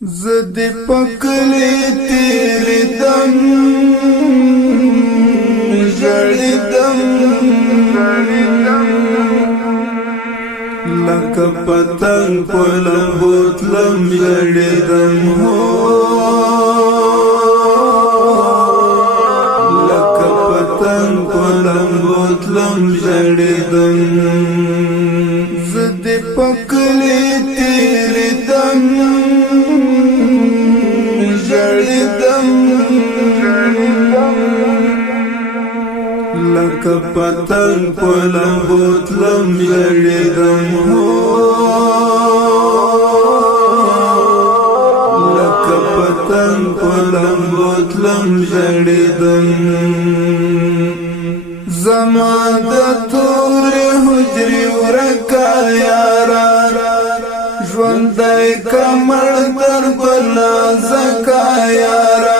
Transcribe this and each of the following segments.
زد پکلی تیری دم جڑی دم لکه پتنگ پلم بوتلم جڑی دم لکه پتنگ پلم بوتلم جڑی دم زد پکلی تیری دم لکه پتنگ پلم بوتلم جڑیدم لکه پتنگ پلم بوتلم جڑیدم زما د تور حجری ورکا یارا ژوندی کمر در بلا زکا یارا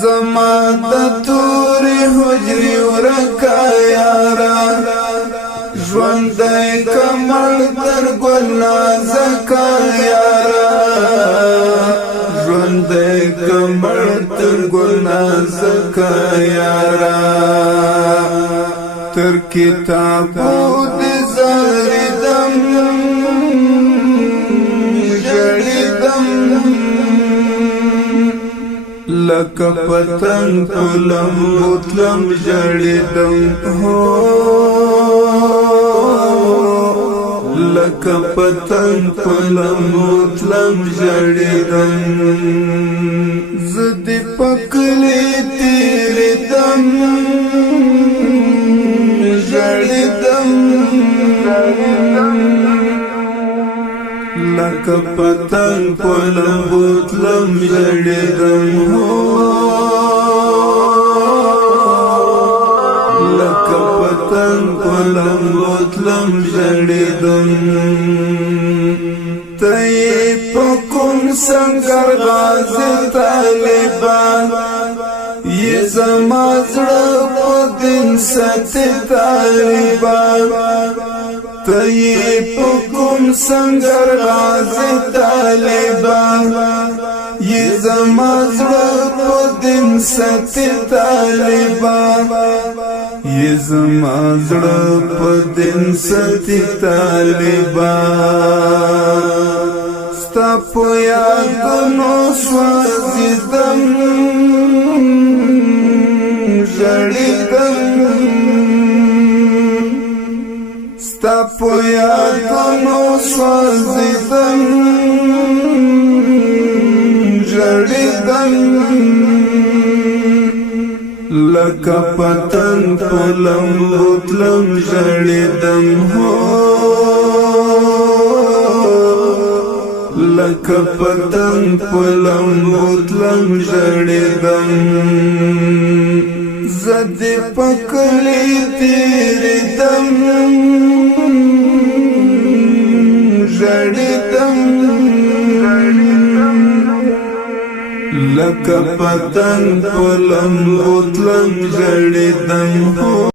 زما د تور حجری ورکا یارا ژوندی کمر در بلا زکا یارا ژوندی کمر در بلا زکا یارا تر کتابو دی زاریدم لکه پتنگ پلم بوتلم جڑیدم لکه پتنگ پلم بوتلم جڑیدم زد پکلی تیری دم جڑیدم لکه پتنگ پلم بوتلم جڑیدم لکه پتنگ پلم بوتلم جڑیدم تی پکم سنگر غازی طالبان یہ زما زړه په دین ساتي طالبان تی پکم سنگر غازی طالبان یہ زما زړه په دین ساتي طالبان یہ زما زړه په دین ساتي طالبان ستا په یادونو سوځیدم جړیدم ستا په یادونو سوځیدم جړیدم لکه پتنگ پلم بوتلم جړیدم لکه پتنگ پلم بوتلم جړیدم زد پکلی تیری دم جڑیدم لکه پتنگ پلم بوتلم جڑیدم